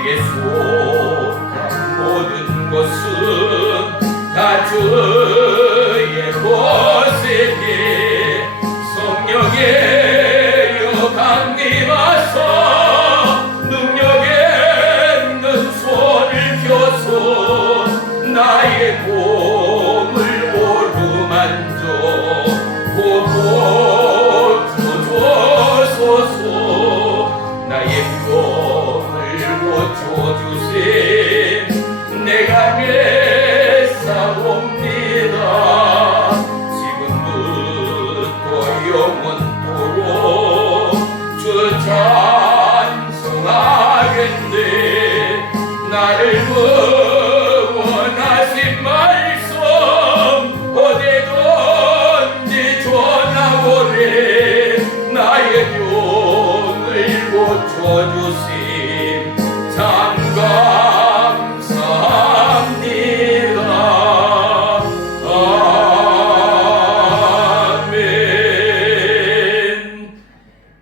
내게 속한 모든 것은 다 주의 것이니 성령의 강림하사 능력에 있는 손을 펴서 나의 몸을 오르만져 고쳐주소서. 나의 병을 고쳐주심 내가 애사옵니다. 지금부터 영원토록 주 찬송하겠네. 나를 원하신 말씀 어디든지 전하오래. 나의 병을 고쳐주심 참 감사합니다. 아멘.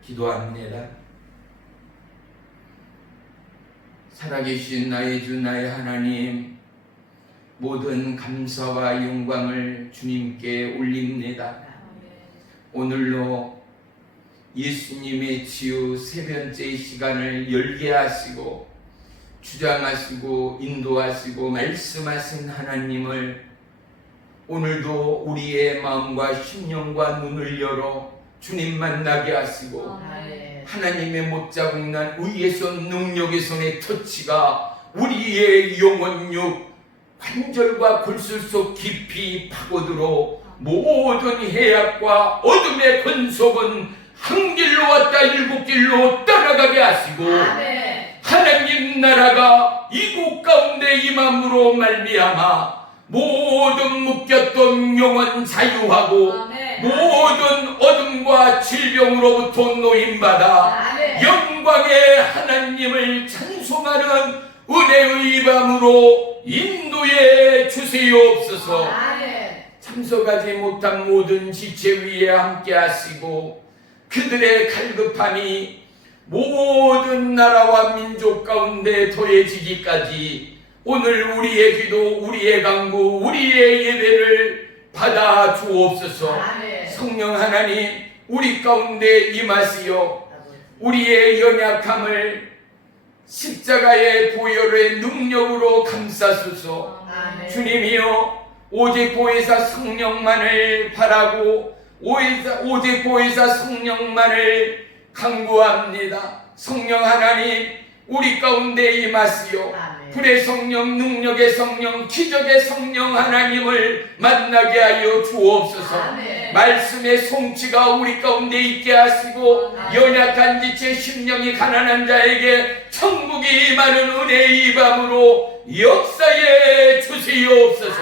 기도합니다. 살아계신 나의 주 나의 하나님, 모든 감사와 영광을 주님께 올립니다. 오늘로 예수님의 치유 세 번째 시간을 열게 하시고 주장하시고 인도하시고 말씀하신 하나님을 오늘도 우리의 마음과 심령과 눈을 열어 주님 만나게 하시고 하나님의 못자국 난 의의 손 능력의 손의 터치가 우리의 영혼육 관절과 골술 속 깊이 파고들어 모든 해악과 어둠의 권속은 한 길로 왔다 일곱 길로 떠나가게 하시고 하나님 나라가 이곳 가운데 임함으로 말미암아 모든 묶였던 영혼 자유하고 모든 어둠과 질병으로부터 노임받아 영광의 하나님을 찬송하는 은혜의 밤으로 인도해 주시옵소서. 참석하지 못한 모든 지체 위에 함께 하시고 그들의 갈급함이 모든 나라와 민족 가운데 더해지기까지 오늘 우리의 기도, 우리의 간구, 우리의 예배를 받아 주옵소서. 성령 하나님, 우리 가운데 임하시어 우리의 연약함을 십자가의 보혈의 능력으로 감싸소서. 주님이여, 오직 보혜사 성령만을 바라고 오직 보혜사 성령만을 간구합니다. 성령 하나님, 우리 가운데 임하시어 불의 성령, 능력의 성령, 기적의 성령 하나님을 만나게 하여 주옵소서. 말씀의 성취가 우리 가운데 있게 하시고 연약한 지체 심령이 가난한 자에게 천국이 임하는 은혜의 밤으로 역사해 주시옵소서.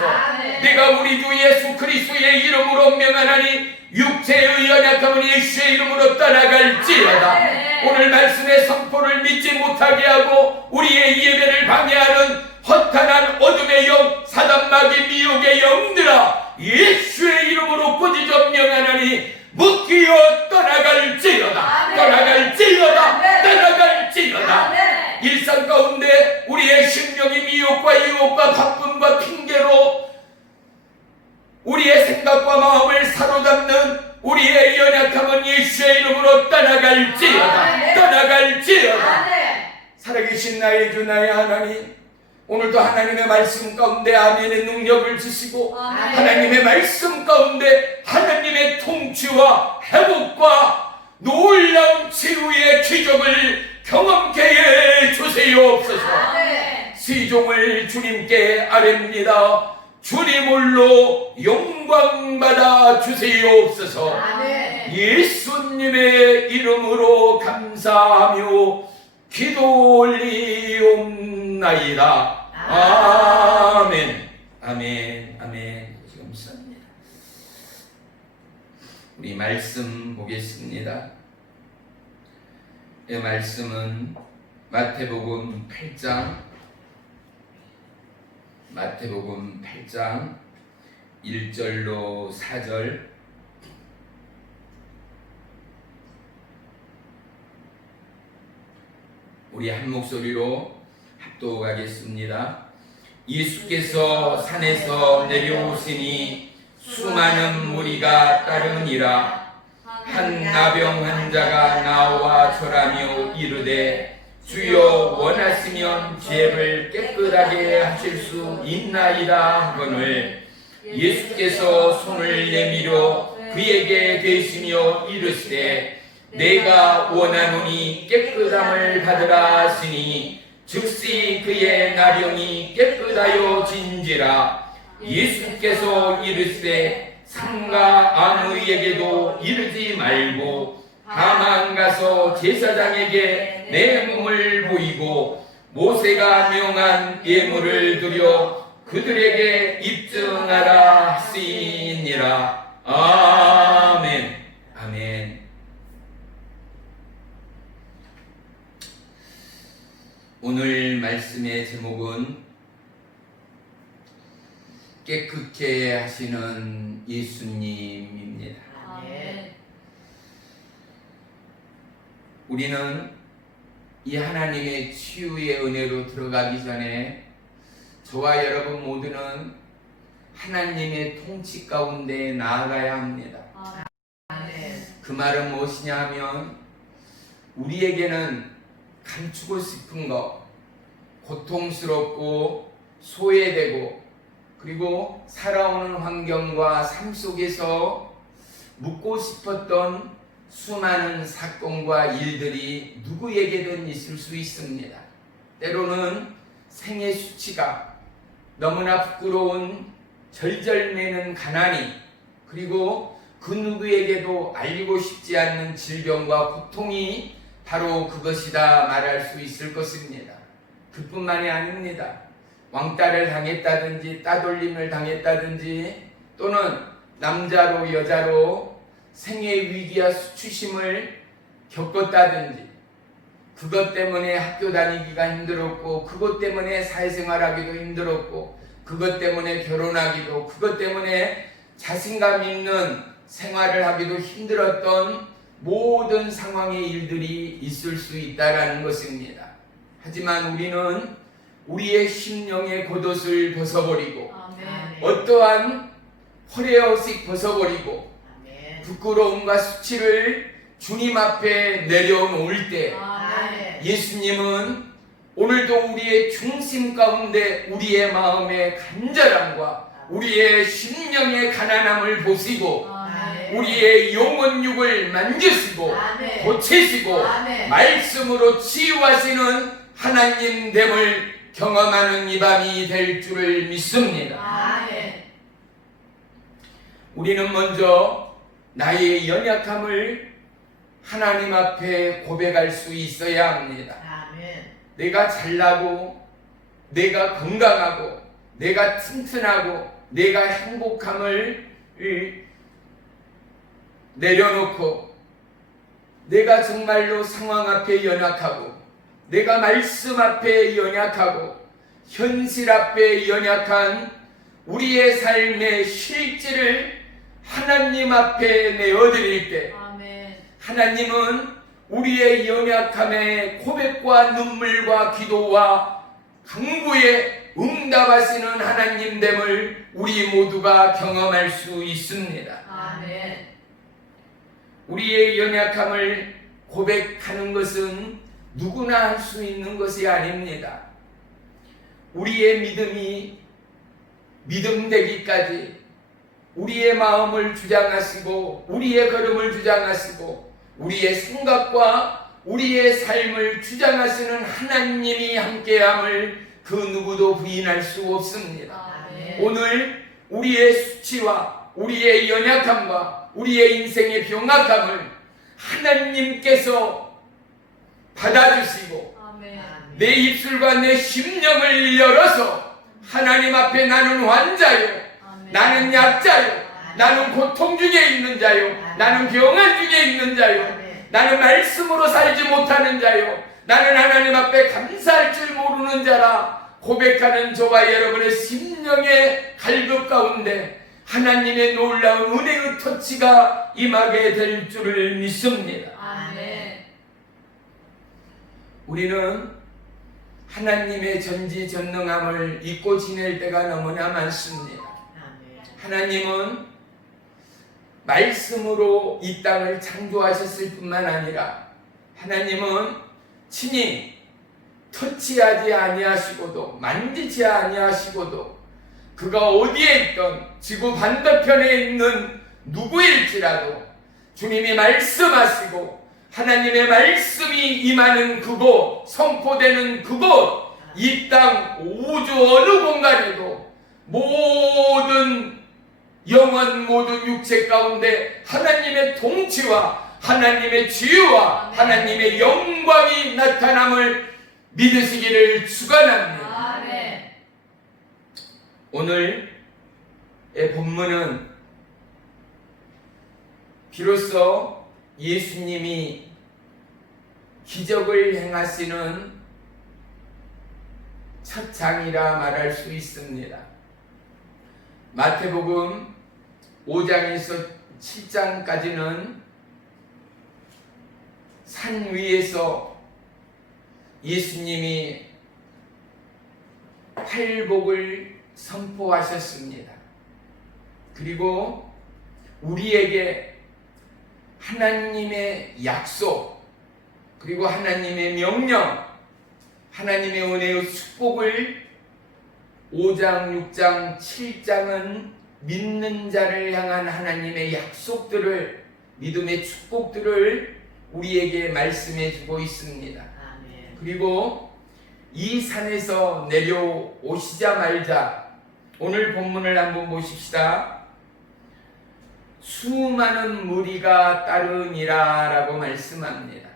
내가 우리 주 예수 그리스도의 이름으로 명하나니 육체의 연약함은 예수의 이름으로 떠나갈지어다. 오늘 말씀의 선포를 믿지 못하게 하고 우리의 예배를 방해하는 허탄한 어둠의 영, 사단마귀 미혹의 영들아, 예수의 이름으로 꾸짖어 명하나니 묶이어 떠나갈지어다. 떠나갈지어다. 떠나갈지어다. 일상 가운데 우리의 심령이 미혹과 유혹과 바쁨과 핑계로 우리의 생각과 마음을 사로잡는 우리의 연약함은 예수의 이름으로 떠나갈지어다. 떠나갈지어다. 살아계신 나의 주 나의 하나님, 오늘도 하나님의 말씀 가운데 아멘의 능력을 주시고 하나님의 말씀 가운데 하나님의 통치와 회복과 놀라운 치유의 기적을 경험케 해 주시옵소서. 시종을 주님께 아뢰옵니다. 주님 홀로 영광받아 주시옵소서. 예수님의 이름으로 감사하며 기도 올리옵나이다. 아멘. 아멘. 아멘. 감사합니다. 우리 말씀 보겠습니다. 이 말씀은 마태복음 8장 1절로 4절, 우리 한 목소리로 합독하겠습니다. 예수께서 산에서 내려오시니 수많은 무리가 따르니라. 한 나병 환자가 나와 절하며 이르되 주여 원하시면 죄를 깨끗하게 하실 수 있나이다 하거늘 예수께서 손을 내밀어 그에게 대시며 이르시되 내가 원하노니 깨끗함을 받으라 하시니 즉시 그의 나병이 깨끗하여 진지라. 예수께서 이르시되 상가 아무에게도 이르지 말고 다만 가서 제사장에게 내 몸을 보이고 모세가 명한 예물을 드려 그들에게 입증하라 하시니라. 아멘. 아멘. 오늘 말씀의 제목은 깨끗게 하시는 예수님입니다. 아멘. 우리는 이 하나님의 치유의 은혜로 들어가기 전에 저와 여러분 모두는 하나님의 통치 가운데 나아가야 합니다. 아멘. 그 말은 무엇이냐 하면 우리에게는 감추고 싶은 것, 고통스럽고 소외되고 그리고 살아오는 환경과 삶 속에서 묻고 싶었던 수많은 사건과 일들이 누구에게든 있을 수 있습니다. 때로는 생의 수치가 너무나 부끄러운 절절매는 가난이 그리고 그 누구에게도 알리고 싶지 않는 질병과 고통이 바로 그것이다 말할 수 있을 것입니다. 그뿐만이 아닙니다. 왕따를 당했다든지 따돌림을 당했다든지 또는 남자로 여자로 생의 위기와 수치심을 겪었다든지 그것 때문에 학교 다니기가 힘들었고 그것 때문에 사회생활하기도 힘들었고 그것 때문에 결혼하기도 그것 때문에 자신감 있는 생활을 하기도 힘들었던 모든 상황의 일들이 있을 수 있다라는 것입니다. 하지만 우리는 우리의 심령의 겉옷을 벗어버리고 아멘. 어떠한 허례허식 벗어버리고 아멘. 부끄러움과 수치를 주님 앞에 내려놓을 때 아멘. 예수님은 오늘도 우리의 중심 가운데 우리의 마음의 간절함과 우리의 심령의 가난함을 보시고 아멘. 우리의 영혼육을 만지시고 아멘. 고치시고 아멘. 말씀으로 치유하시는 하나님됨을 경험하는 이 밤이 될 줄을 믿습니다. 아멘. 우리는 먼저 나의 연약함을 하나님 앞에 고백할 수 있어야 합니다. 아멘. 내가 잘나고 내가 건강하고 내가 튼튼하고 내가 행복함을 내려놓고 내가 정말로 상황 앞에 연약하고 내가 말씀 앞에 연약하고 현실 앞에 연약한 우리의 삶의 실질을 하나님 앞에 내어드릴 때 아멘. 하나님은 우리의 연약함의 고백과 눈물과 기도와 간구에 응답하시는 하나님됨을 우리 모두가 경험할 수 있습니다. 아멘. 우리의 연약함을 고백하는 것은 누구나 할 수 있는 것이 아닙니다. 우리의 믿음이 믿음되기까지 우리의 마음을 주장하시고 우리의 걸음을 주장하시고 우리의 생각과 우리의 삶을 주장하시는 하나님이 함께함을 그 누구도 부인할 수 없습니다. 아멘. 오늘 우리의 수치와 우리의 연약함과 우리의 인생의 병약함을 하나님께서 받아주시고 아멘. 내 입술과 내 심령을 열어서 하나님 앞에 나는 환자요, 아멘. 나는 약자요, 나는 고통 중에 있는 자요, 나는 병환 중에 있는 자요, 아멘. 나는 말씀으로 살지 못하는 자요, 나는 하나님 앞에 감사할 줄 모르는 자라 고백하는 저와 여러분의 심령의 갈급 가운데 하나님의 놀라운 은혜의 터치가 임하게 될 줄을 믿습니다. 아멘. 우리는 하나님의 전지전능함을 잊고 지낼 때가 너무나 많습니다. 아멘. 하나님은 말씀으로 이 땅을 창조하셨을 뿐만 아니라 하나님은 친히 터치하지 아니하시고도 만지지 아니하시고도 그가 어디에 있던 지구 반대편에 있는 누구일지라도 주님이 말씀하시고 하나님의 말씀이 임하는 그곳, 선포되는 그곳, 이 땅 우주 어느 공간에도 모든 영원 모든 육체 가운데 하나님의 통치와 하나님의 지혜와 하나님의 영광이 나타남을 믿으시기를 축원합니다. 아멘. 오늘의 본문은 비로소 예수님이 기적을 행하시는 첫 장이라 말할 수 있습니다. 마태복음 5장에서 7장까지는 산 위에서 예수님이 팔복을 선포하셨습니다. 그리고 우리에게 하나님의 약속, 그리고 하나님의 명령, 하나님의 은혜의 축복을 5장, 6장, 7장은 믿는 자를 향한 하나님의 약속들을, 믿음의 축복들을 우리에게 말씀해 주고 있습니다. 아멘. 그리고 이 산에서 내려오시자마자 오늘 본문을 한번 보십시다. 수많은 무리가 따르니라 라고 말씀합니다.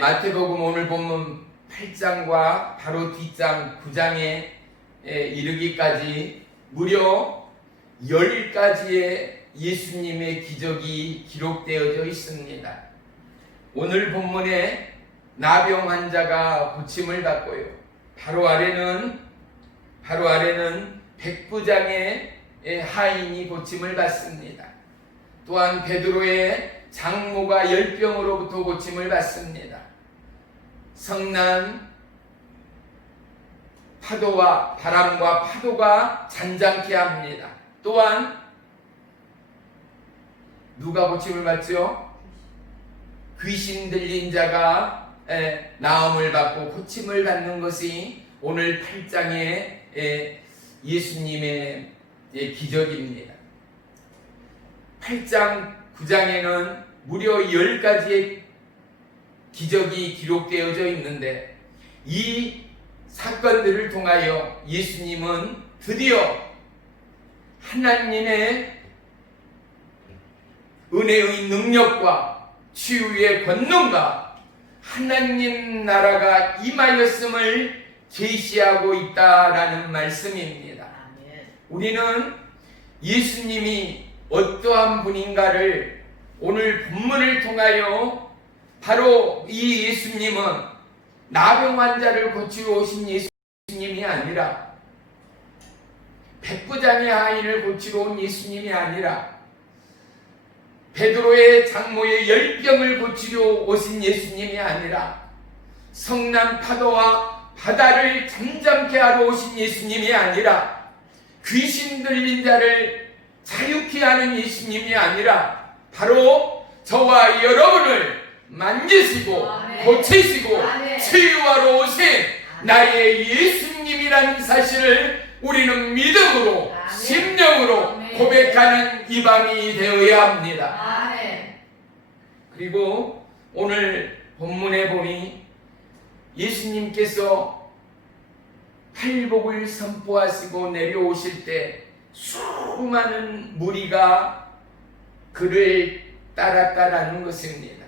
마태복음 오늘 본문 8장과 바로 뒷장 9장에 이르기까지 무려 10가지의 예수님의 기적이 기록되어져 있습니다. 오늘 본문에 나병 환자가 고침을 받고요. 바로 아래는 백부장의 하인이 고침을 받습니다. 또한 베드로의 장모가 열병으로부터 고침을 받습니다. 성난 파도와 바람과 파도가 잔잔케 합니다. 또한 누가 고침을 받죠? 귀신 들린 자가 나음을 받고 고침을 받는 것이 오늘 8장의 예수님의 기적입니다. 8장, 9장에는 무려 10가지의 기적이 기록되어져 있는데 이 사건들을 통하여 예수님은 드디어 하나님의 은혜의 능력과 치유의 권능과 하나님 나라가 임하였음을 계시하고 있다라는 말씀입니다. 아멘. 우리는 예수님이 어떠한 분인가를 오늘 본문을 통하여 바로 이 예수님은 나병 환자를 고치러 오신 예수님이 아니라 백부장의 하인을 고치러 온 예수님이 아니라 베드로의 장모의 열병을 고치러 오신 예수님이 아니라 성난 파도와 바다를 잠잠케 하러 오신 예수님이 아니라 귀신 들린 자를 자유케 하는 예수님이 아니라 바로 저와 여러분을 만지시고 아멘. 고치시고 아멘. 치유하러 오신 나의 예수님이라는 사실을 우리는 믿음으로 아멘. 심령으로 아멘. 고백하는 이 밤이 되어야 합니다. 아멘. 그리고 오늘 본문에 보니 예수님께서 팔복을 선포하시고 내려오실 때 수많은 무리가 그를 따랐다라는 것입니다.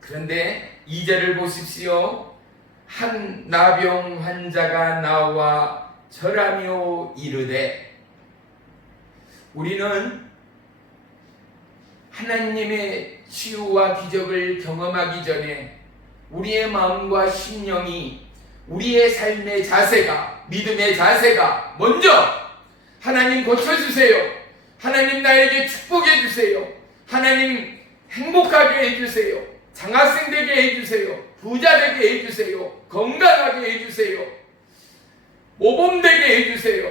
그런데 2절을 보십시오. 한 나병 환자가 나와 절하며 이르되, 우리는 하나님의 치유와 기적을 경험하기 전에 우리의 마음과 심령이, 우리의 삶의 자세가, 믿음의 자세가 먼저 하나님 고쳐주세요, 하나님 나에게 축복해 주세요, 하나님 행복하게 해주세요, 장학생 되게 해주세요. 부자 되게 해주세요. 건강하게 해주세요. 모범되게 해주세요.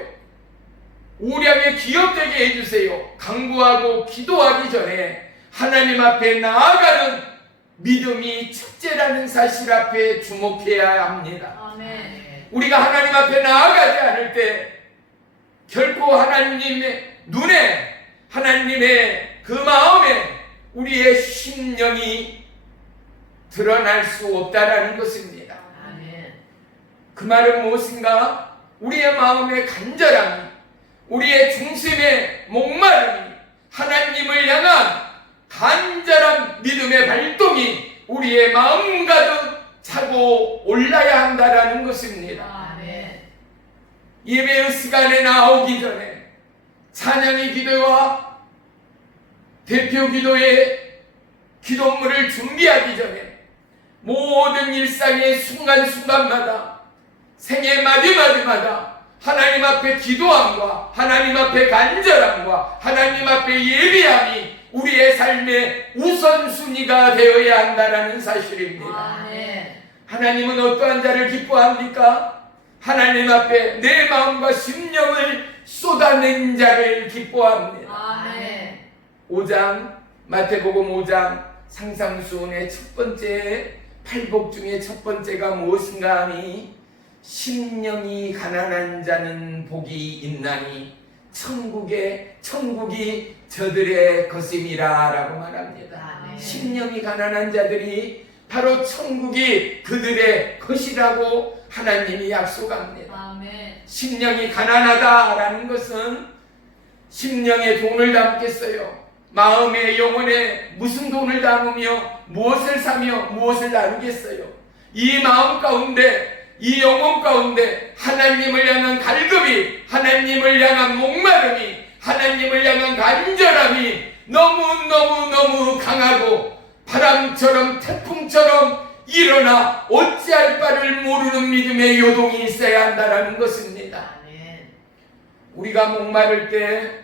우량의 기업 되게 해주세요. 강구하고 기도하기 전에 하나님 앞에 나아가는 믿음이 첫째라는 사실 앞에 주목해야 합니다. 아멘. 우리가 하나님 앞에 나아가지 않을 때 결코 하나님의 눈에, 하나님의 그 마음에 우리의 심령이 드러날 수 없다라는 것입니다. 아멘. 그 말은 무엇인가? 우리의 마음의 간절함이, 우리의 중심의 목마름이, 하나님을 향한 간절한 믿음의 발동이 우리의 마음 가득 차고 올라야 한다라는 것입니다. 아멘. 예배의 시간에 나오기 전에 찬양의 기도와 대표 기도의 기도물을 준비하기 전에 모든 일상의 순간순간마다 생의 마디마디마다 하나님 앞에 기도함과 하나님 앞에 간절함과 하나님 앞에 예배함이 우리의 삶의 우선순위가 되어야 한다는 사실입니다. 아멘. 하나님은 어떠한 자를 기뻐합니까? 하나님 앞에 내 마음과 심령을 쏟아낸 자를 기뻐합니다. 아멘. 5장 마태복음 5장 상상수훈의 첫 번째 팔복 중에 첫 번째가 무엇인가 하니 심령이 가난한 자는 복이 있나니 천국이 저들의 것임이라 라고 말합니다. 아멘. 심령이 가난한 자들이 바로 천국이 그들의 것이라고 하나님이 약속합니다. 아멘. 심령이 가난하다라는 것은 심령에 돈을 담겠어요. 마음에 영혼에 무슨 돈을 담으며 무엇을 사며 무엇을 나누겠어요. 이 마음 가운데 이 영혼 가운데 하나님을 향한 갈급이, 하나님을 향한 목마름이, 하나님을 향한 간절함이 너무 강하고 바람처럼 태풍처럼 일어나 어찌할 바를 모르는 믿음의 요동이 있어야 한다는 것입니다. 아멘. 우리가 목마를 때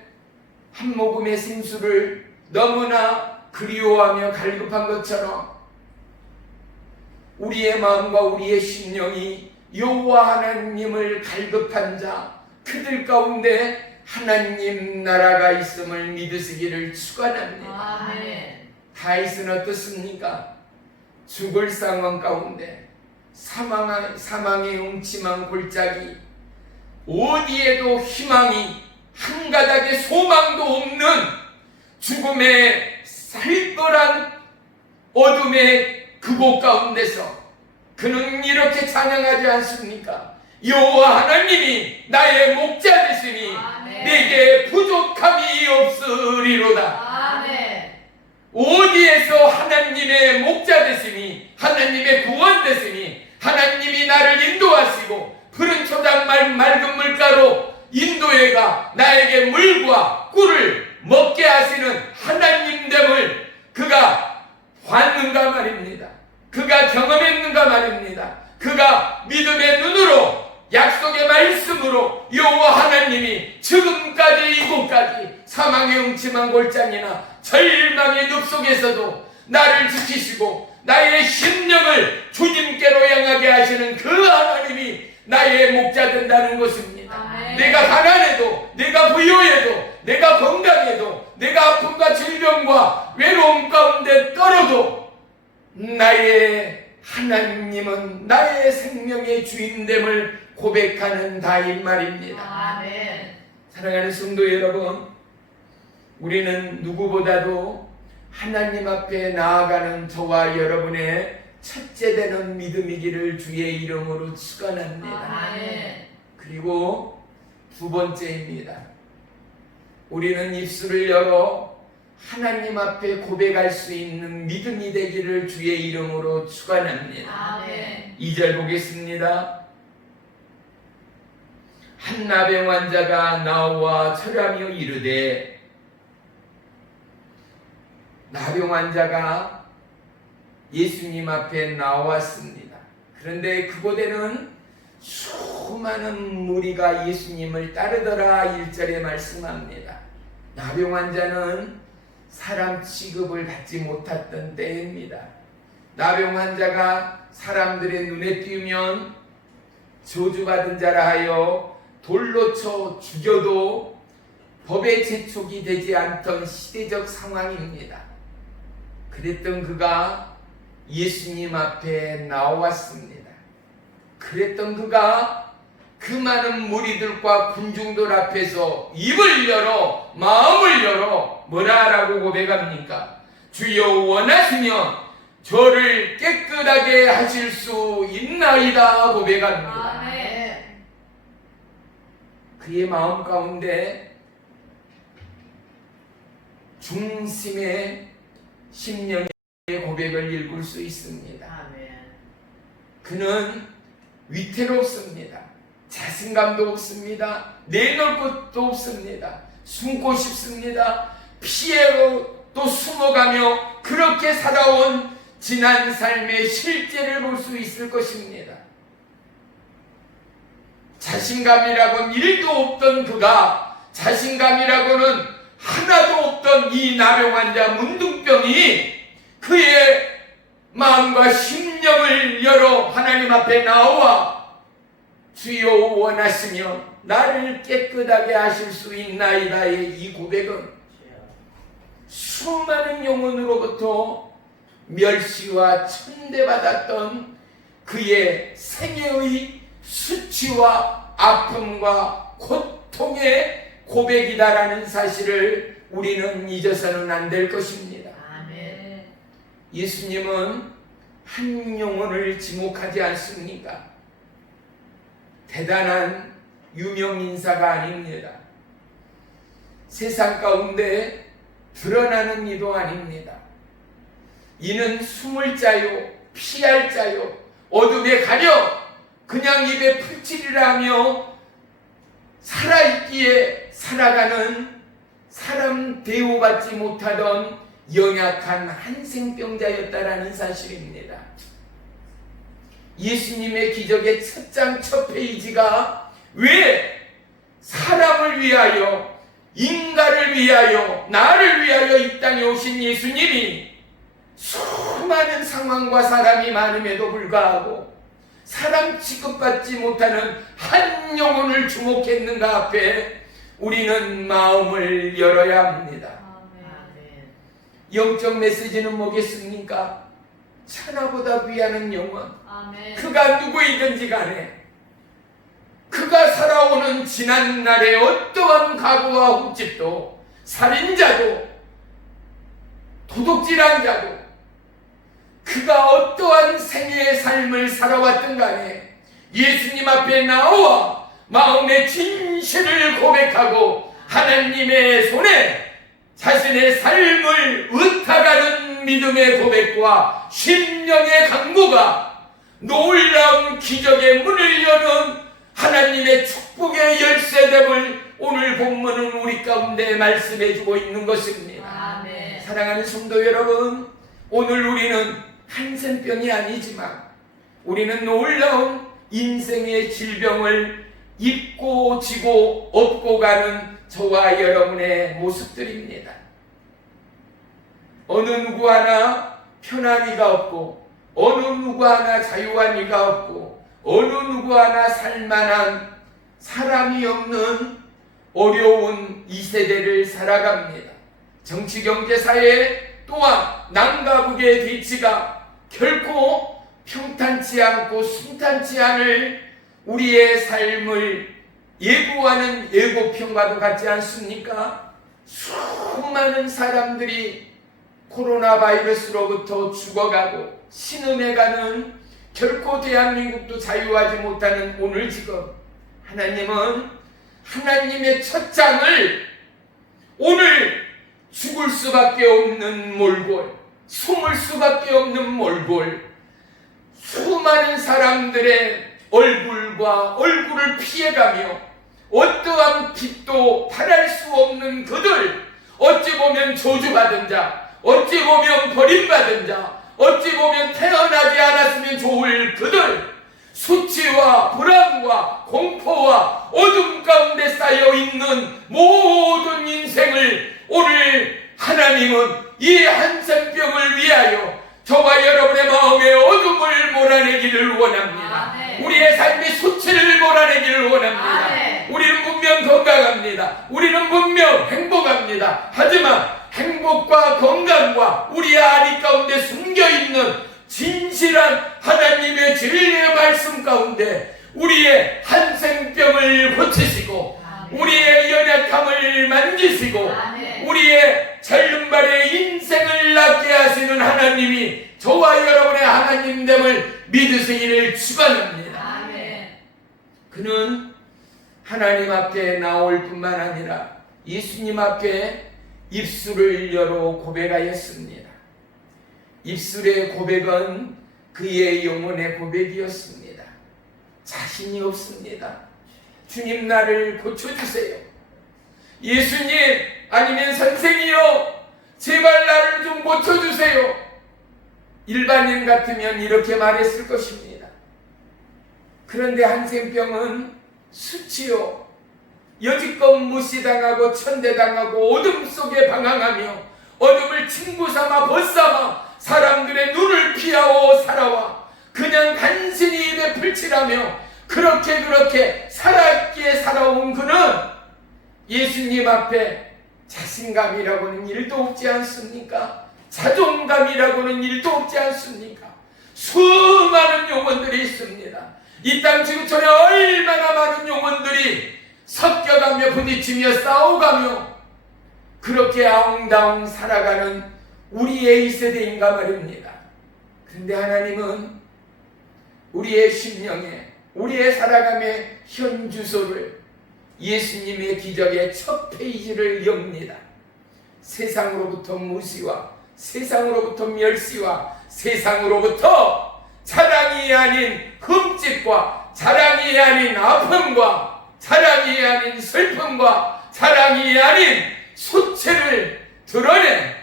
한 모금의 생수를 너무나 그리워하며 갈급한 것처럼 우리의 마음과 우리의 심령이 여호와 하나님을 갈급한 자, 그들 가운데 하나님 나라가 있음을 믿으시기를 축원합니다. 아멘. 다윗은 어떻습니까? 죽을 상황 가운데 사망의 음침한 골짜기, 어디에도 희망이 한 가닥의 소망도 없는 죽음의 살벌한 어둠의 그곳 가운데서 그는 이렇게 찬양하지 않습니까? 여호와 하나님이 나의 목자 되시니 아멘. 내게 부족함이 없으리로다. 아멘. 어디에서 하나님의 목자 되시니, 하나님의 구원 되시니, 하나님이 나를 인도하시고 푸른 초장 맑은 물가로 인도해가 나에게 물과 꿀을 먹게 하시는 하나님됨을 그가 봤는가 말입니다. 그가 경험했는가 말입니다. 그가 믿음의 눈으로 약속의 말씀으로 여호와 하나님이 지금까지 이곳까지 사망의 음침한 골짜기나 절망의 늪 속에서도 나를 지키시고 나의 심령을 주님께로 향하게 하시는 그 하나님이 나의 목자 된다는 것입니다. 아멘. 내가 가난해도, 내가 부유해도, 내가 건강해도, 내가 아픔과 질병과 외로움 가운데 떨어도 나의 하나님은 나의 생명의 주인됨을 고백하는 다인 말입니다. 아멘. 사랑하는 성도 여러분, 우리는 누구보다도 하나님 앞에 나아가는 저와 여러분의 첫째 되는 믿음이기를 주의 이름으로 축원합니다. 아멘. 그리고 두 번째입니다. 우리는 입술을 열어 하나님 앞에 고백할 수 있는 믿음이 되기를 주의 이름으로 축원합니다. 아멘. 2절 보겠습니다. 한 나병 환자가 나와 절하며 이르되, 나병 환자가 예수님 앞에 나왔습니다. 그런데 그곳에는 수많은 무리가 예수님을 따르더라 1절에 말씀합니다. 나병 환자는 사람 취급을 받지 못했던 때입니다. 나병 환자가 사람들의 눈에 띄우면 저주받은 자라 하여 돌로 쳐 죽여도 법에 제촉이 되지 않던 시대적 상황입니다. 그랬던 그가 예수님 앞에 나왔습니다. 그랬던 그가 그 많은 무리들과 군중들 앞에서 입을 열어 마음을 열어 뭐라라고 고백합니까? 주여 원하시면 저를 깨끗하게 하실 수 있나이다 고백합니다. 아멘. 그의 마음 가운데 중심의 심령의 고백을 읽을 수 있습니다. 아멘. 그는 위태롭습니다. 자신감도 없습니다. 내놓을 것도 없습니다. 숨고 싶습니다. 피해로 또 숨어가며 그렇게 살아온 지난 삶의 실제를 볼 수 있을 것입니다. 자신감이라고는 1도 없던 그가 자신감이라고는 하나도 없던 이 나병 환자 문둥병이 그의 마음과 심령을 열어 하나님 앞에 나와 주여 원하시면 나를 깨끗하게 하실 수 있나이다의 이 고백은 수많은 영혼으로부터 멸시와 천대받았던 그의 생애의 수치와 아픔과 고통의 고백이다라는 사실을 우리는 잊어서는 안 될 것입니다. 아멘. 예수님은 한 영혼을 지목하지 않습니까? 대단한 유명 인사가 아닙니다. 세상 가운데 드러나는 이도 아닙니다. 이는 숨을 자요 피할 자요 어둠에 가려 그냥 입에 풀칠이라 하며 살아있기에 살아가는 사람 대우받지 못하던 연약한 한생병자였다라는 사실입니다. 예수님의 기적의 첫 장 첫 페이지가 왜 사람을 위하여 인간을 위하여 나를 위하여 이 땅에 오신 예수님이 수많은 상황과 사람이 많음에도 불구하고 사람 취급받지 못하는 한 영혼을 주목했는가 앞에 우리는 마음을 열어야 합니다. 아멘. 영적 메시지는 뭐겠습니까? 천하보다 귀한 영혼, 아멘. 그가 누구이든지 간에 그가 살아오는 지난날의 어떠한 가구와 흠집도 살인자도 도둑질한 자도 그가 어떠한 생애의 삶을 살아왔든 간에 예수님 앞에 나와 마음의 진실을 고백하고 하나님의 손에 자신의 삶을 의탁하는 믿음의 고백과 심령의 강구가 놀라운 기적의 문을 여는 하나님의 축복의 열쇠됨을 오늘 본문은 우리 가운데 말씀해주고 있는 것입니다. 아멘. 사랑하는 성도 여러분, 오늘 우리는 한센병이 아니지만 우리는 놀라운 인생의 질병을 입고 지고 업고 가는 저와 여러분의 모습들입니다. 어느 누구 하나 편안히가 없고 어느 누구 하나 자유함이가 없고 어느 누구 하나 살만한 사람이 없는 어려운 이 세대를 살아갑니다. 정치, 경제, 사회 또한 남과 북의 뒤치가 결코 평탄치 않고 순탄치 않을 우리의 삶을 예고하는 예고편과도 같지 않습니까? 수많은 사람들이 코로나 바이러스로부터 죽어가고 신음해가는 결코 대한민국도 자유하지 못하는 오늘 지금 하나님은 하나님의 첫 장을 오늘 죽을 수밖에 없는 몰골, 숨을 수밖에 없는 몰골, 수많은 사람들의 얼굴과 얼굴을 피해가며 어떠한 빛도 발할 수 없는 그들, 어찌 보면 저주받은 자, 어찌 보면 버림받은 자, 어찌 보면 태어나지 않았으면 좋을 그들, 수치와 불안과 공포와 어둠 가운데 쌓여있는 모든 인생을 오늘 하나님은 이 한센병을 위하여 저와 여러분의 마음에 어둠을 몰아내기를 원합니다. 아멘. 우리의 삶의 소치를 몰아내기를 원합니다. 아멘. 우리는 분명 건강합니다. 우리는 분명 행복합니다. 하지만 행복과 건강과 우리의 안위 가운데 숨겨있는 진실한 하나님의 진리의 말씀 가운데 우리의 한생병을 고치시고 아멘. 우리의 연약함을 만지시고 아멘. 우리의 젊은발의 인생을 낫게 하시는 하나님이 저와 여러분의 하나님됨을 믿으시기를 축원합니다. 아멘. 그는 하나님 앞에 나올 뿐만 아니라 예수님 앞에 입술을 열어 고백하였습니다. 입술의 고백은 그의 영혼의 고백이었습니다. 자신이 없습니다. 주님 나를 고쳐주세요. 예수님 아니면 선생이요 제발 나를 좀 고쳐주세요. 일반인 같으면 이렇게 말했을 것입니다. 그런데 한센병은 수치요 여지껏 무시당하고 천대당하고 어둠 속에 방황하며 어둠을 친구 삼아 벗삼아 사람들의 눈을 피하고 살아와 그냥 간신히 입에 풀칠하며 그렇게 살았기에 살아온 그는 예수님 앞에 자신감이라고는 일도 없지 않습니까? 자존감이라고는 일도 없지 않습니까? 수많은 영혼들이 있습니다. 이 땅 지구촌에 얼마나 많은 영혼들이 섞여가며 부딪히며 싸워가며 그렇게 아웅다웅 살아가는 우리의 이 세대인가 말입니다. 그런데 하나님은 우리의 심령에 우리의 살아감의 현 주소를 예수님의 기적의 첫 페이지를 엽니다. 세상으로부터 무시와 세상으로부터 멸시와 세상으로부터 자랑이 아닌 흠집과 자랑이 아닌 아픔과 자랑이 아닌 슬픔과 자랑이 아닌 소체를 드러내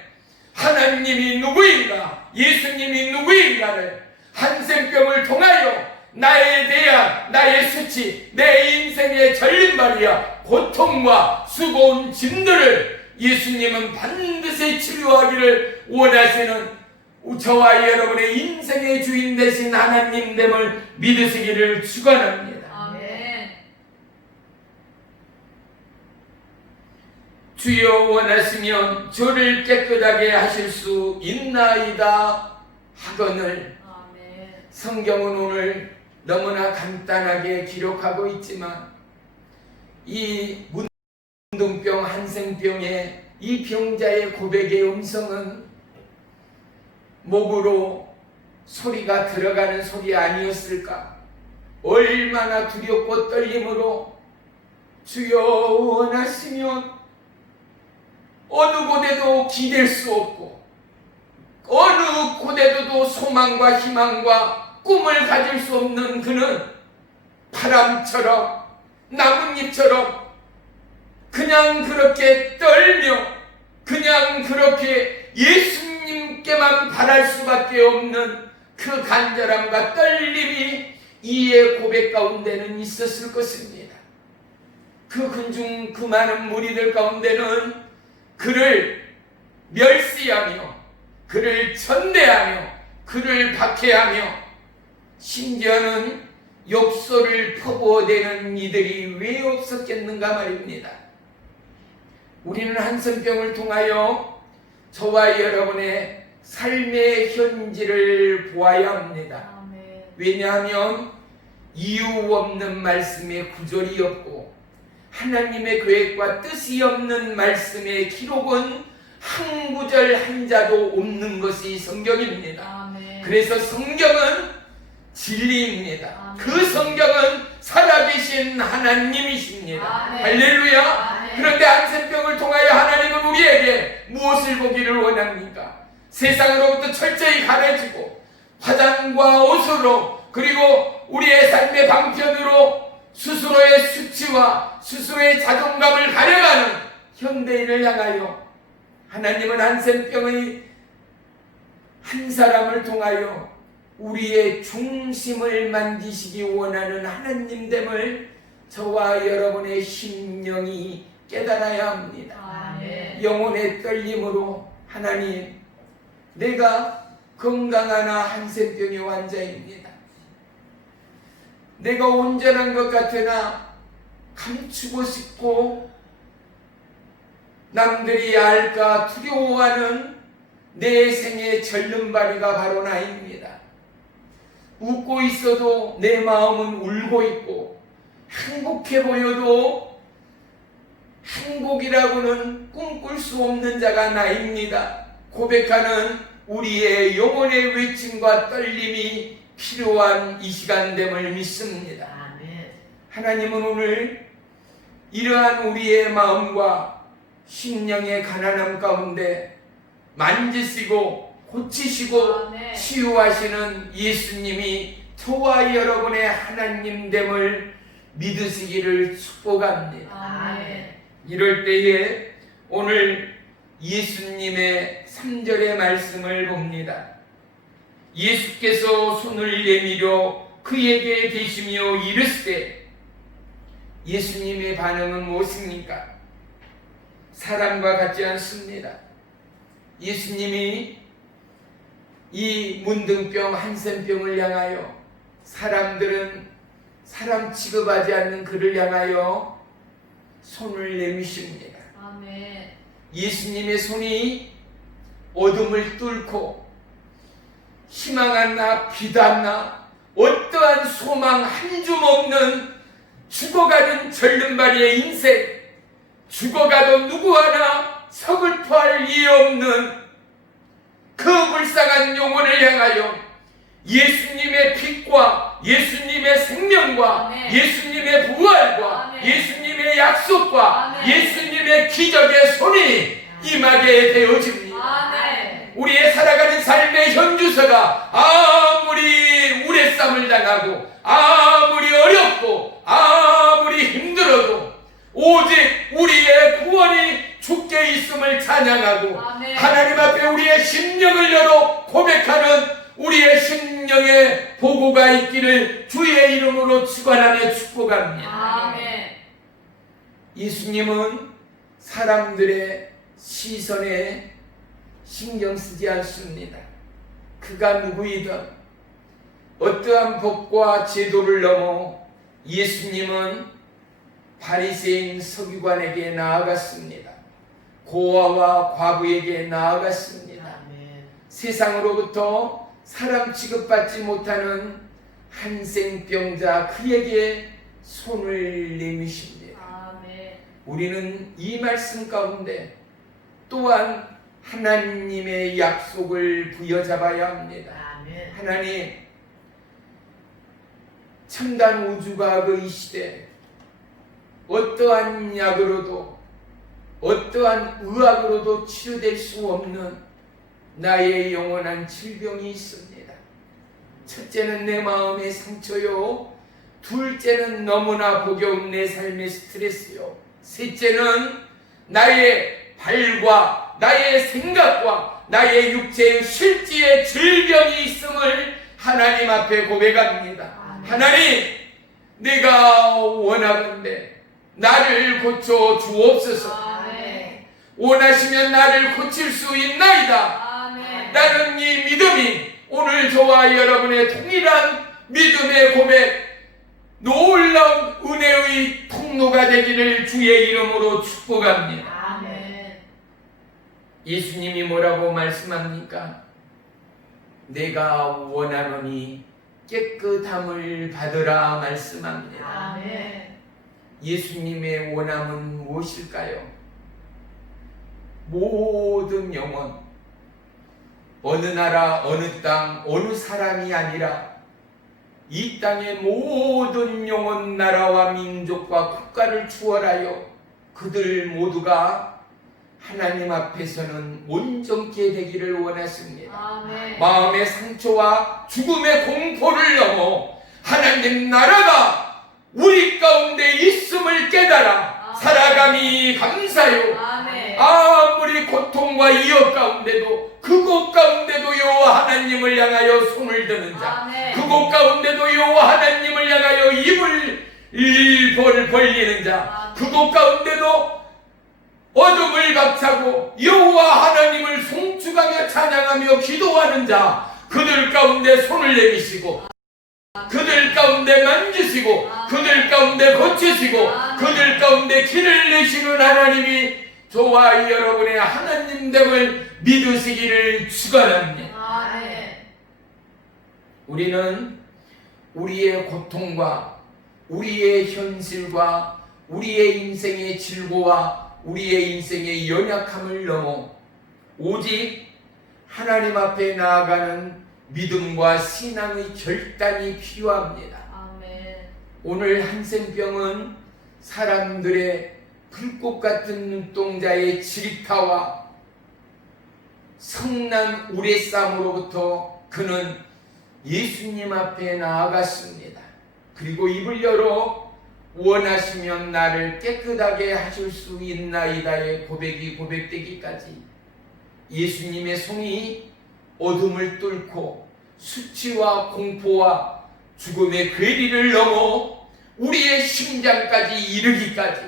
하나님이 누구인가 예수님이 누구인가를 한센병을 통하여 나에 대한 나의 수치 내 인생의 절림발이야 고통과 수고운 짐들을 예수님은 반드시 치료하기를 원하시는 저와 여러분의 인생의 주인 되신 하나님됨을 믿으시기를 축원합니다. 아멘. 주여 원하시면 저를 깨끗하게 하실 수 있나이다 하거늘 아멘. 성경은 오늘 너무나 간단하게 기록하고 있지만 이 문둥병 한센병의 이 병자의 고백의 음성은 목으로 소리가 들어가는 소리 아니었을까? 얼마나 두렵고 떨림으로 주여 원하시면 어느 곳에도 기댈 수 없고 어느 곳에도 소망과 희망과 꿈을 가질 수 없는 그는 바람처럼 나뭇잎처럼 그냥 그렇게 떨며 그냥 그렇게 예수님께만 바랄 수밖에 없는 그 간절함과 떨림이 이의 고백 가운데는 있었을 것입니다. 그 근중 그 많은 무리들 가운데는 그를 멸시하며 그를 천대하며 그를 박해하며 심지어는 욕설을 퍼부어대는 이들이 왜 없었겠는가 말입니다. 우리는 한센병을 통하여 저와 여러분의 삶의 현지를 보아야 합니다. 아멘. 왜냐하면 이유 없는 말씀에 구절이 없고 하나님의 계획과 뜻이 없는 말씀의 기록은 한 구절 한자도 없는 것이 성경입니다. 아멘. 그래서 성경은 진리입니다. 아멘. 그 성경은 살아계신 하나님이십니다. 아멘. 할렐루야. 아멘. 그런데 한센병을 통하여 하나님은 우리에게 무엇을 보기를 원합니까? 세상으로부터 철저히 가려지고 화장과 옷으로 그리고 우리의 삶의 방편으로 스스로의 수치와 스스로의 자존감을 가려가는 현대인을 향하여 하나님은 한센병의 한 사람을 통하여 우리의 중심을 만드시기 원하는 하나님됨을 저와 여러분의 심령이 깨달아야 합니다. 아멘. 영혼의 떨림으로 하나님 내가 건강하나 한센병의 환자입니다. 내가 온전한 것 같으나 감추고 싶고 남들이 알까 두려워하는 내 생의 절름발이가 바로 나입니다. 웃고 있어도 내 마음은 울고 있고 행복해 보여도 행복이라고는 꿈꿀 수 없는 자가 나입니다. 고백하는 우리의 영혼의 외침과 떨림이 필요한 이 시간됨을 믿습니다. 아멘. 하나님은 오늘 이러한 우리의 마음과 심령의 가난함 가운데 만지시고 고치시고 아멘. 치유하시는 예수님이 저와 여러분의 하나님됨을 믿으시기를 축복합니다. 아멘. 이럴 때에 오늘 예수님의 3절의 말씀을 봅니다. 예수께서 손을 내밀어 그에게 대시며 이르시되, 예수님의 반응은 무엇입니까? 사람과 같지 않습니다. 예수님이 이 문둥병 한센병을 향하여 사람들은 사람 취급하지 않는 그를 향하여 손을 내미십니다. 아멘. 예수님의 손이 어둠을 뚫고 희망하나 비단나 어떠한 소망 한 줌 없는 죽어가는 절름발이의 인생, 죽어가도 누구 하나 서글퍼할 이 없는 그 불쌍한 영혼을 향하여 예수님의 빛과 예수님의 생명과 아멘. 예수님의 부활과 아멘. 예수님의 약속과 아멘. 예수님의 기적의 손이 임하게 되어집니다. 아멘. 우리의 살아가는 삶의 현주소가 아무리 우레쌈을 당하고 아무리 어렵고 아무리 힘들어도 오직 우리의 구원이 주께 있음을 찬양하고 아멘. 하나님 앞에 우리의 심령을 열어 고백하는 우리의 심령의 보고가 있기를 주의 이름으로 축원하며 축복합니다. 아멘. 예수님은 사람들의 시선에 신경 쓰지 않습니다. 그가 누구이든 어떠한 법과 제도를 넘어 예수님은 바리새인 서기관에게 나아갔습니다. 고아와 과부에게 나아갔습니다. 아멘. 세상으로부터 사람 취급받지 못하는 한센병자 그에게 손을 내미십니다. 아멘. 우리는 이 말씀 가운데 또한 하나님의 약속을 부여잡아야 합니다. 아멘. 하나님, 첨단 우주가 이 시대 어떠한 약으로도 어떠한 의학으로도 치유될 수 없는 나의 영원한 질병이 있습니다. 첫째는 내 마음의 상처요, 둘째는 너무나 보겨운 내 삶의 스트레스요, 셋째는 나의 발과 나의 생각과 나의 육체의 실지의 질병이 있음을 하나님 앞에 고백합니다. 아멘. 하나님, 내가 원하건대 나를 고쳐 주옵소서. 아멘. 원하시면 나를 고칠 수 있나이다. 아멘. 나는 이 믿음이 오늘 저와 여러분의 동일한 믿음의 고백, 놀라운 은혜의 통로가 되기를 주의 이름으로 축복합니다. 아멘. 예수님이 뭐라고 말씀합니까? 내가 원하노니 깨끗함을 받으라 말씀합니다. 아멘. 예수님의 원함은 무엇일까요? 모든 영혼, 어느 나라, 어느 땅, 어느 사람이 아니라 이 땅의 모든 영혼, 나라와 민족과 국가를 추월하여 그들 모두가 하나님 앞에서는 온전케 되기를 원하십니다. 아멘. 마음의 상처와 죽음의 공포를 넘어 하나님 나라가 우리 가운데 있음을 깨달아 살아감이 감사요. 아멘. 아무리 고통과 이역 가운데도 그곳 가운데도 여호와 하나님을 향하여 손을 드는 자, 아멘. 그곳 가운데도 여호와 하나님을 향하여 입을 벌리는 자, 그곳 가운데도 어둠을 박차고 여호와 하나님을 송축하며 찬양하며 기도하는 자, 그들 가운데 손을 내미시고 그들 가운데 만지시고 그들 가운데 고치시고 그들 가운데 길을 내시는 하나님이 저와 여러분의 하나님됨을 믿으시기를 축원합니다. 아멘. 우리는 우리의 고통과 우리의 현실과 우리의 인생의 질고와 우리의 인생의 연약함을 넘어 오직 하나님 앞에 나아가는 믿음과 신앙의 결단이 필요합니다. 아멘. 오늘 한센병은 사람들의 불꽃 같은 눈동자의 질타와 성난 우레쌈으로부터 그는 예수님 앞에 나아갔습니다. 그리고 입을 열어 원하시면 나를 깨끗하게 하실 수 있나이다의 고백이 고백되기까지 예수님의 손이 어둠을 뚫고 수치와 공포와 죽음의 괴리를 넘어 우리의 심장까지 이르기까지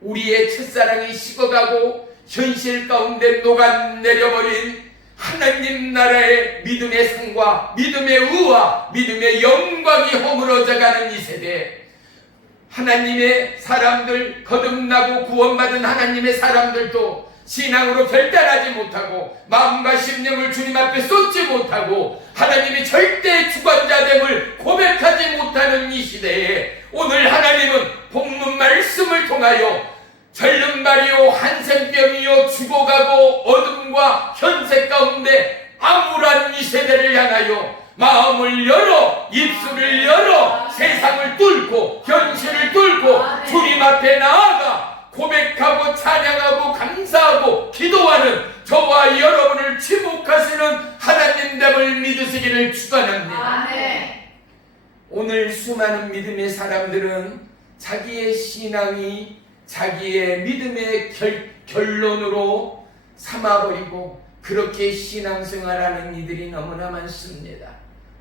우리의 첫사랑이 식어가고 현실 가운데 녹아내려버린 하나님 나라의 믿음의 상과 믿음의 의와 믿음의 영광이 허물어져가는 이 세대에 하나님의 사람들, 거듭나고 구원받은 하나님의 사람들도 신앙으로 결단하지 못하고 마음과 심령을 주님 앞에 쏟지 못하고 하나님이 절대 주관자됨을 고백하지 못하는 이 시대에 오늘 하나님은 본문 말씀을 통하여 절름발이요 한센병이요 죽어가고 어둠과 현세 가운데 암울한 이 세대를 향하여 마음을 열어 입술을 열어 세상을 뚫고 현실을 뚫고 주님 앞에 나아가 고백하고 찬양하고 감사하고 기도하는 저와 여러분을 지목하시는 하나님됨을 믿으시기를 축원합니다. 아멘. 오늘 수많은 믿음의 사람들은 자기의 신앙이 자기의 믿음의 결론으로 삼아버리고 그렇게 신앙생활하는 이들이 너무나 많습니다.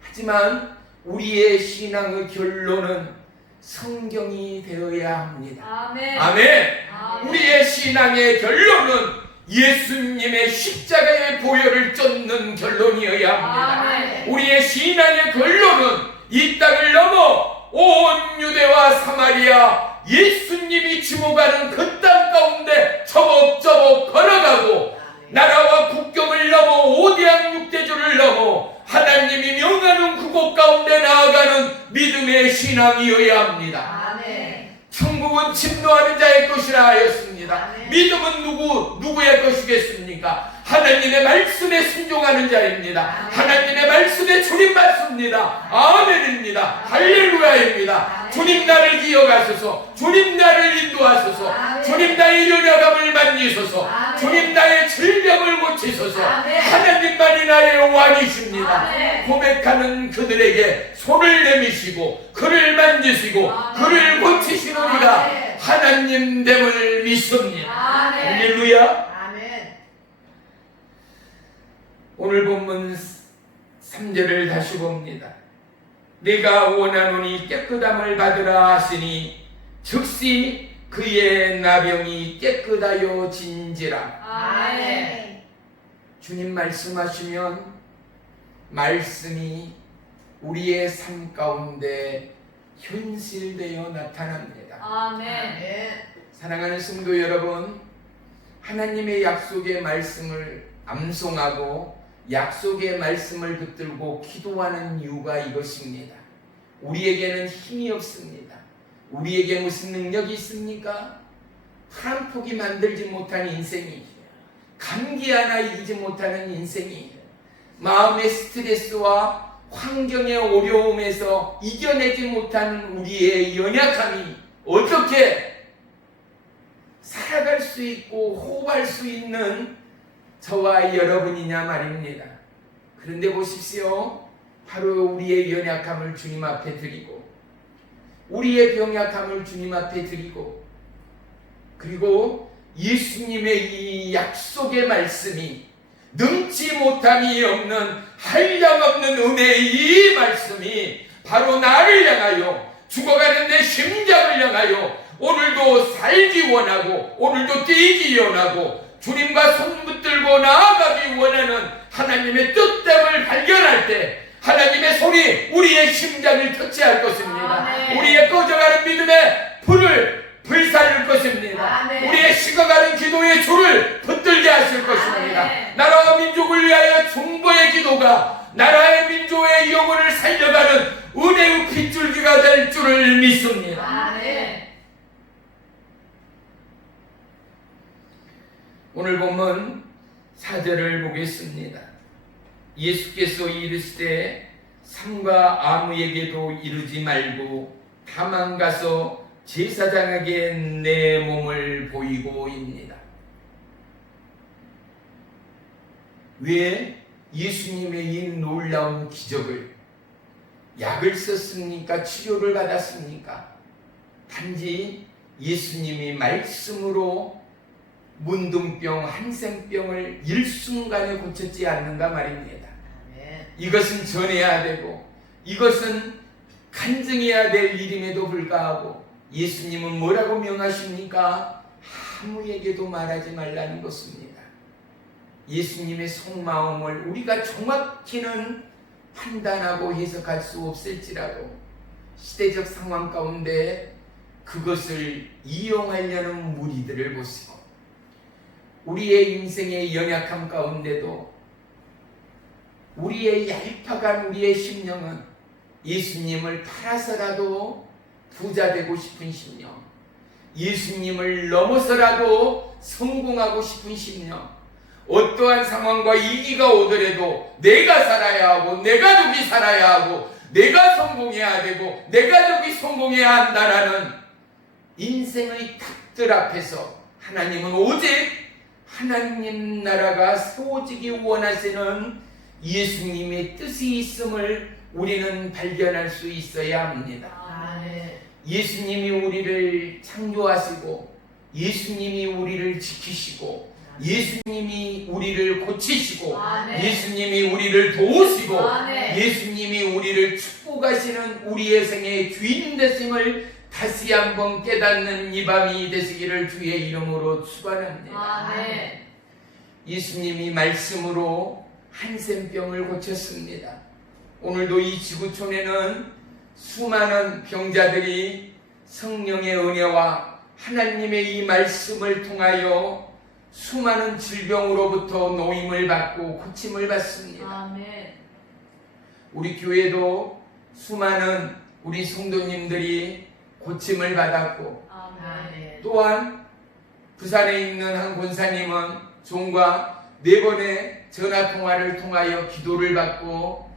하지만 우리의 신앙의 결론은 성경이 되어야 합니다. 아멘. 아멘. 아멘. 우리의 신앙의 결론은 예수님의 십자가의 보혈을 쫓는 결론이어야 합니다. 아멘. 우리의 신앙의 결론은 이 땅을 넘어 온 유대와 사마리아 예수님이 지목하는 그 땅 가운데 저벅저벅 걸어가고 나라와 국경을 넘어 오대양 육대주를 넘어 하나님이 명하는 그곳 가운데 나아가는 믿음의 신앙이어야 합니다. 아멘. 천국은 침노하는 자의 것이라 하였습니다. 아멘. 믿음은 누구의 것이겠습니까? 하나님의 말씀에 순종하는 자입니다. 아멘. 하나님의 말씀에 주님받습니다. 아멘입니다. 할렐루야입니다. 아멘. 주님 나를 기억하소서. 주님 나를 인도하소서. 아멘. 주님 나의 연약함을 만지소서. 아멘. 주님 나의 질병을 고치소서. 아멘. 하나님만이 나의 왕이십니다. 아멘. 고백하는 그들에게 손을 내미시고 그를 만지시고 아멘. 그를 고치시느니라 아멘. 하나님됨을 믿습니다. 아멘. 할렐루야. 아멘. 오늘 본문 3절을 다시 봅니다. 내가 원하노니 깨끗함을 받으라 하시니 즉시 그의 나병이 깨끗하여 진지라. 아멘. 주님 말씀하시면 말씀이 우리의 삶 가운데 현실되어 나타납니다. 아멘. 사랑하는 성도 여러분, 하나님의 약속의 말씀을 암송하고 약속의 말씀을 붙들고 기도하는 이유가 이것입니다. 우리에게는 힘이 없습니다. 우리에게 무슨 능력이 있습니까? 한 폭이 만들지 못한 인생이, 감기 하나 이기지 못하는 인생이, 마음의 스트레스와 환경의 어려움에서 이겨내지 못하는 우리의 연약함이 어떻게 살아갈 수 있고 호흡할 수 있는 저와 여러분이냐 말입니다. 그런데 보십시오. 바로 우리의 연약함을 주님 앞에 드리고 우리의 병약함을 주님 앞에 드리고 그리고 예수님의 이 약속의 말씀이 능치 못함이 없는 한량없는 은혜의 이 말씀이 바로 나를 향하여 죽어가는 내 심장을 향하여 오늘도 살기 원하고 오늘도 뛰기 원하고 주님과 손 붙들고 나아가기 원하는 하나님의 뜻됨을 발견할 때 하나님의 손이 우리의 심장을 터치할 것입니다. 아멘. 우리의 꺼져가는 믿음의 불을 불살릴 것입니다. 아멘. 우리의 식어가는 기도의 줄을 붙들게 하실 것입니다. 아멘. 나라와 민족을 위하여 중보의 기도가 나라의 민족의 영혼을 살려가는 은혜의 핏줄기가 될 줄을 믿습니다. 아멘. 오늘 본문 4절을 보겠습니다. 예수께서 이르시되 삼가 아무에게도 이르지 말고 다만 가서 제사장에게 내 몸을 보이고입니다. 왜 예수님의 이 놀라운 기적을 약을 썼습니까? 치료를 받았습니까? 단지 예수님이 말씀으로 문둥병, 한센병을 일순간에 고쳤지 않는가 말입니다. 이것은 전해야 되고 이것은 간증해야 될 일임에도 불구하고 예수님은 뭐라고 명하십니까? 아무에게도 말하지 말라는 것입니다. 예수님의 속마음을 우리가 정확히는 판단하고 해석할 수 없을지라도 시대적 상황 가운데 그것을 이용하려는 무리들을 보시고 우리의 인생의 연약함 가운데도 우리의 얄팍한 우리의 심령은 예수님을 팔아서라도 부자 되고 싶은 심령, 예수님을 넘어서라도 성공하고 싶은 심령, 어떠한 상황과 위기가 오더라도 내가 살아야 하고 내 가족이 살아야 하고 내가 성공해야 되고 내 가족이 성공해야 한다라는 인생의 탁들 앞에서 하나님은 오직 하나님 나라가 세워지기 원하시는 예수님의 뜻이 있음을 우리는 발견할 수 있어야 합니다. 아멘. 예수님이 우리를 창조하시고 예수님이 우리를 지키시고 예수님이 우리를 고치시고 아멘. 예수님이 우리를 도우시고 아멘. 예수님이 우리를 축복하시는 우리의 생의 주인 되심을 다시 한번 깨닫는 이 밤이 되시기를 주의 이름으로 축원합니다. 아멘. 예수님이 말씀으로 한센병을 고쳤습니다. 오늘도 이 지구촌에는 수많은 병자들이 성령의 은혜와 하나님의 이 말씀을 통하여 수많은 질병으로부터 노임을 받고 고침을 받습니다. 아멘. 우리 교회도 수많은 우리 성도님들이 고침을 받았고 아멘. 또한 부산에 있는 한 권사님은 종과 4번의 전화통화를 통하여 기도를 받고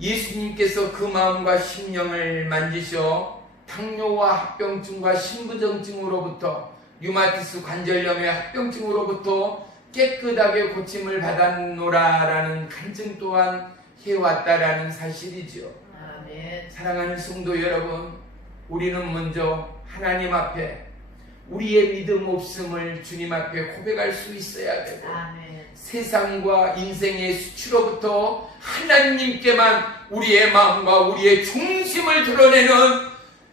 예수님께서 그 마음과 심령을 만지셔 당뇨와 합병증과 신부전증으로부터 류마티스 관절염의 합병증으로부터 깨끗하게 고침을 받았노라라는 간증 또한 해왔다라는 사실이죠. 아멘. 사랑하는 성도 여러분, 우리는 먼저 하나님 앞에 우리의 믿음 없음을 주님 앞에 고백할 수 있어야 되고 아멘. 세상과 인생의 수치로부터 하나님께만 우리의 마음과 우리의 중심을 드러내는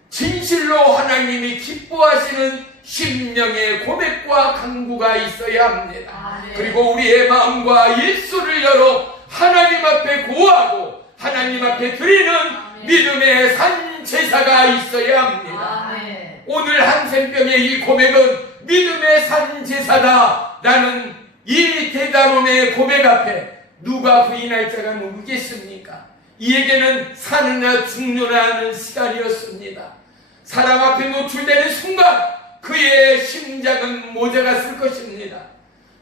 진실로 하나님이 기뻐하시는 심령의 고백과 간구가 있어야 합니다. 아멘. 그리고 우리의 마음과 일소를 열어 하나님 앞에 고하고 하나님 앞에 드리는 아멘. 믿음의 산 제사가 있어야 합니다. 아멘. 오늘 한센병의 이 고백은 믿음의 산 제사다라는 이 대단원의 고백 앞에 누가 부인할 자가 누구겠습니까? 이에게는 사느냐 죽느냐 하는 시간이었습니다. 사람 앞에 노출되는 순간 그의 심장은 모자랐을 것입니다.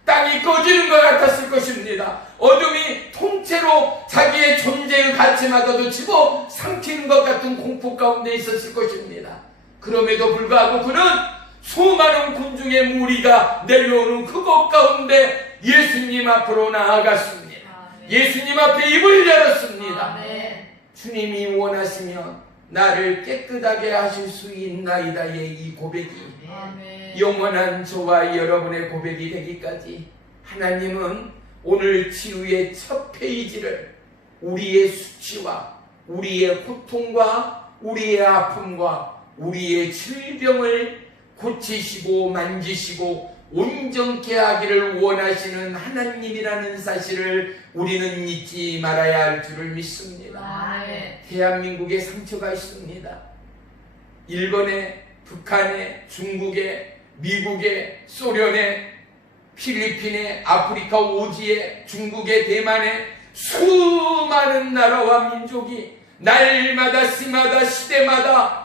땅이 꺼지는 것 같았을 것입니다. 어둠이 통째로 자기의 존재의 가치마저도 집어 삼키는 것 같은 공포 가운데 있었을 것입니다. 그럼에도 불구하고 그는 수많은 군중의 무리가 내려오는 그곳 가운데 예수님 앞으로 나아갔습니다. 아멘. 예수님 앞에 입을 열었습니다. 아멘. 주님이 원하시면 나를 깨끗하게 하실 수 있나이다의 이 고백이 아멘. 영원한 저와 여러분의 고백이 되기까지 하나님은 오늘 치유의 첫 페이지를 우리의 수치와 우리의 고통과 우리의 아픔과 우리의 질병을 고치시고 만지시고 온전케 하기를 원하시는 하나님이라는 사실을 우리는 잊지 말아야 할 줄을 믿습니다. 아멘. 대한민국에 상처가 있습니다. 일본에, 북한에, 중국에, 미국에, 소련에, 필리핀에, 아프리카 오지에, 중국에, 대만에 수많은 나라와 민족이 날마다 시마다 시대마다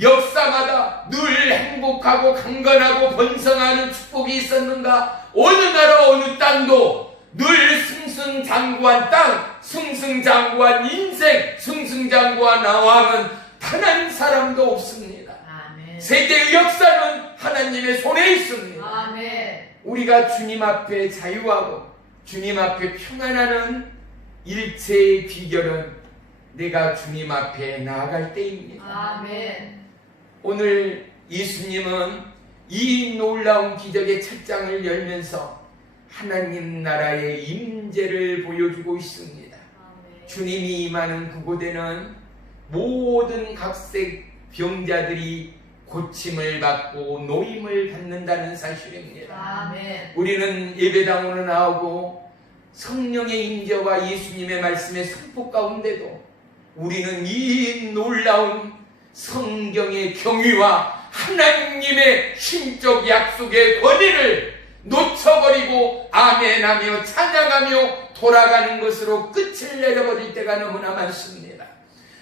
역사마다 늘 행복하고 강건하고 번성하는 축복이 있었는가? 어느 나라 어느 땅도 늘 승승장구한 땅, 승승장구한 인생, 승승장구한 왕은 단 한 사람도 없습니다. 아멘. 세계의 역사는 하나님의 손에 있습니다. 아멘. 우리가 주님 앞에 자유하고 주님 앞에 평안하는 일체의 비결은 내가 주님 앞에 나아갈 때입니다. 아멘. 오늘 예수님은 이 놀라운 기적의 첫 장을 열면서 하나님 나라의 임재를 보여주고 있습니다. 아멘. 주님이 임하는 그곳에는 모든 각색 병자들이 고침을 받고 노임을 받는다는 사실입니다. 아멘. 우리는 예배당으로 나오고 성령의 임재와 예수님의 말씀의 선포 가운데도 우리는 이 놀라운 성경의 경위와 하나님의 신적 약속의 권위를 놓쳐버리고 아멘하며 찬양하며 돌아가는 것으로 끝을 내려버릴 때가 너무나 많습니다.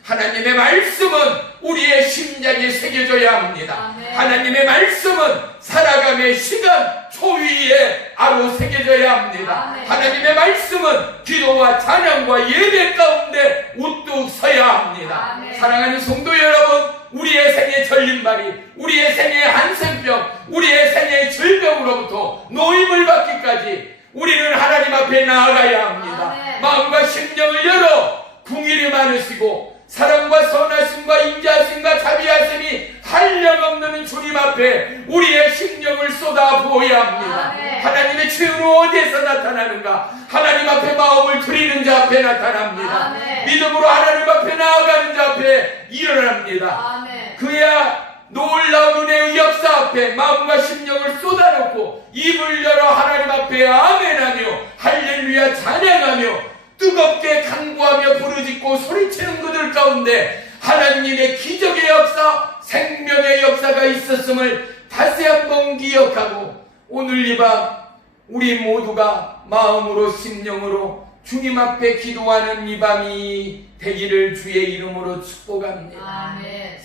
하나님의 말씀은 우리의 심장에 새겨져야 합니다. 아멘. 하나님의 말씀은 살아감의 시간 초위에 아로 새겨져야 합니다. 아멘. 하나님의 말씀은 기도와 찬양과 예배 가운데 우뚝 서야 합니다. 아멘. 사랑하는 성도 여러분, 우리의 생의 전림발이, 우리의 생의 한센병, 우리의 생의 질병으로부터 노임을 받기까지 우리는 하나님 앞에 나아가야 합니다. 아멘. 마음과 심령을 열어 궁일이 많으시고 사랑과 선하심과 인자하심과 자비하심이 한량없는 주님 앞에 우리의 심령을 쏟아 부어야 합니다. 아멘. 하나님의 치유는 어디에서 나타나는가? 하나님 앞에 마음을 드리는 자 앞에 나타납니다. 아멘. 믿음으로 하나님 앞에 나아가는 자 앞에 일어납니다. 아멘. 그야 놀라운 은혜의 역사 앞에 마음과 심령을 쏟아놓고 입을 열어 하나님 앞에 아멘하며 할렐루야 찬양하며 뜨겁게 간구하며 부르짖고 소리치는 그들 가운데 하나님의 기적의 역사, 생명의 역사가 있었음을 다시 한번 기억하고 오늘 이 밤 우리 모두가 마음으로 심령으로 주님 앞에 기도하는 이 밤이 되기를 주의 이름으로 축복합니다. 아멘.